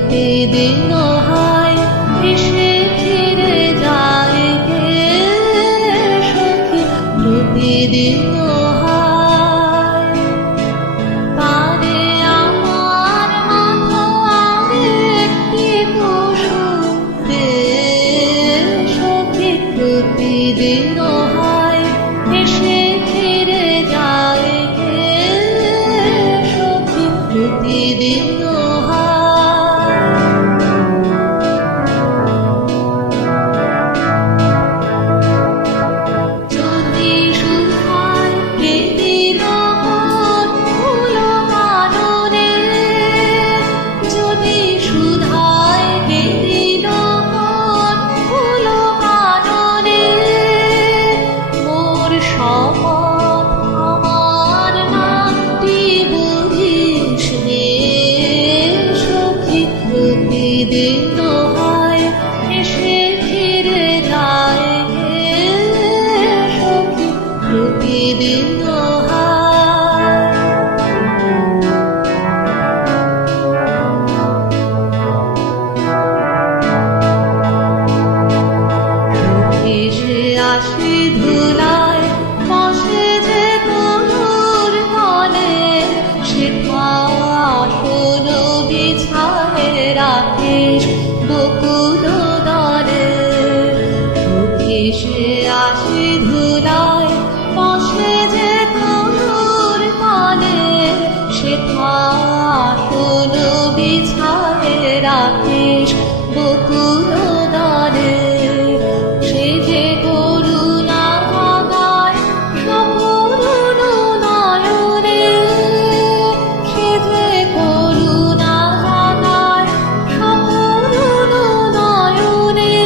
প্রতিদিন হায় এসে ফিরে যায় গে সখী প্রতিদিন হায় পারে আমার মাথা একটি কুসুম দে সখী প্রতিদিন হায় এসে ফিরে যায় গে সখী প্রতিদিন প্রতিদিন হায় এসে ফিরে যায় গে সখী প্রতিদিন এসে আসি ধুলায় বসে যে তনুর তলে সেটা আসন বিছায় রাখিস বকুল দলে এসে আসি ধুলায় বসে যে তনুর তলে সেটা আসন বিছায় রাখিস বকুল দলে সে যে করুণা গায় সকরুণ নয়নে সে যে করুণা গায় সকরুণ নয়নে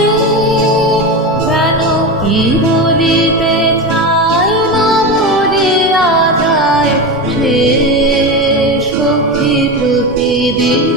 যেন কি বলিতে চায় না বলিয়া যায় সে সখী প্রতিদিন